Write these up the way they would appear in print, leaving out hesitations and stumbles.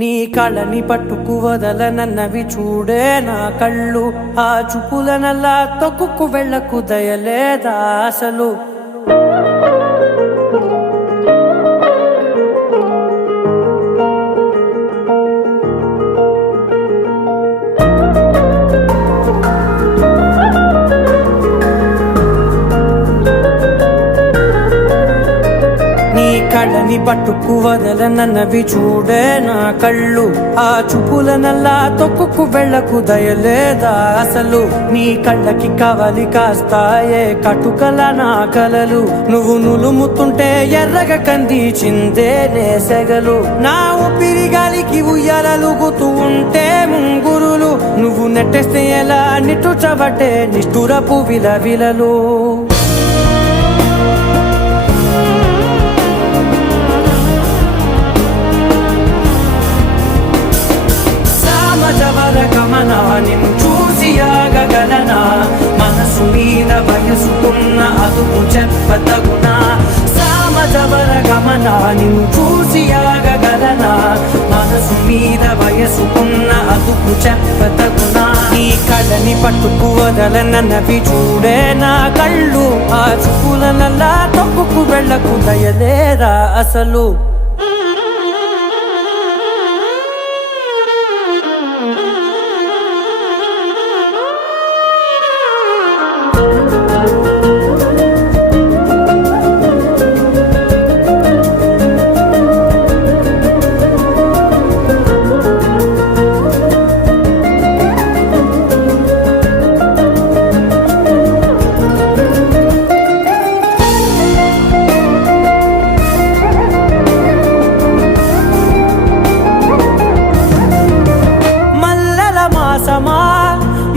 నీ కళ్ళని పట్టుకు వదలనన్నవి చూడే నా కళ్ళు, ఆ చూపులనల్లా తొక్కుకు వెళ్ళకు దయలేదా అసలు. కళ్ళని పట్టుకు వదలనన్నవి చూడే నా కళ్ళు, ఆ చూపులనల్లా తొక్కుకు వెళ్ళకు దయలేదా అసలు. నీ కళ్ళకి కవలి కాస్తాయే కటుకల నా కలలు, నువ్వు నులుముతుంటే ఎర్రగ కంది చిందే నేసెగలు. నా ఊపిరి గాలికి ఉయ్యాలలుగుతూ ఉంటే ముంగురులు, నువ్వు నెట్టేస్తే ఎలా నిట్టుచబట్టే నిష్ఠురపు విలవిలలు. నిన్ను చూసి ఆగగలనా, మనసు మీద వయసుకున్న అదుపు చెప్పతగునా. సామజవర గమనా నిన్ను చూసి ఆగగలనా, మనసు మీద వయసుకున్న అదుపు చెప్పతగునా. నీ కళ్ళని పట్టుకు వదలనన్నవి చూడే నా కళ్ళు, ఆ చూపులనల్లా తొక్కుకు వెళ్ళకు దయలేరా అసలు.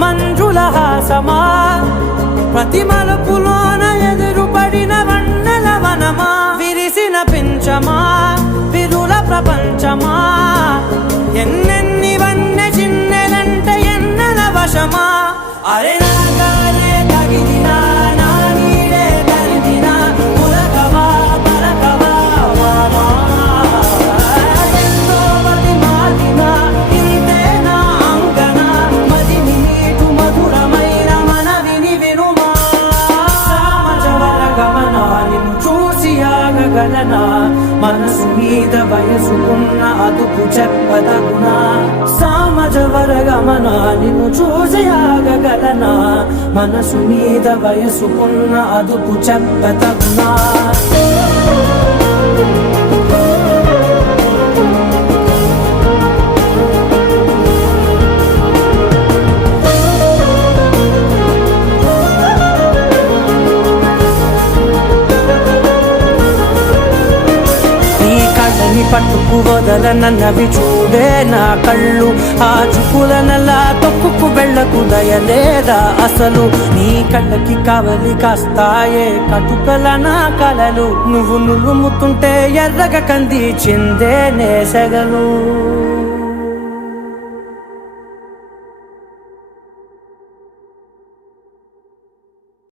మంజుల హాసమా, ప్రతి మలుపులోన ఎదురుపడిన వన్నెల వనమా, విరిసిన పించమా విరుల ప్రపంచమా, ఎన్నెన్ని వన్నె చిన్నెలంటే ఎన్నెల వశమా. అరే నాగాలే తగిలినా నా నీడే తరిదినా, ఉలకవా పలకవా వామా, ఎంతో మతి మారినా ఇంతే నా అంగన, మదిని నీటు మధురమైన మనవిని వినుమా. సామజవర గమనా నిన్ను చూసి ఆగగలనా, మనసు మీద వయసుకున్న అదుపు చెప్పదగునా. సామజవర గమనా నిన్ను చూసి ఆగగలనా, మనసు మీద వయసుకున్న అదుపు చెప్పదగునా. పట్టుకు వదలనన్నవి చూడే నా కళ్ళు, ఆ చూపులనల్లా తొక్కుకు వెళ్ళకు దయలేదా అసలు. నీ కళ్ళకి కవలి కాస్తాయే కటుకల నా కలలు, నువ్వు నులుముతుంటే ఎర్రగ కంది చిందే నేసెగలు.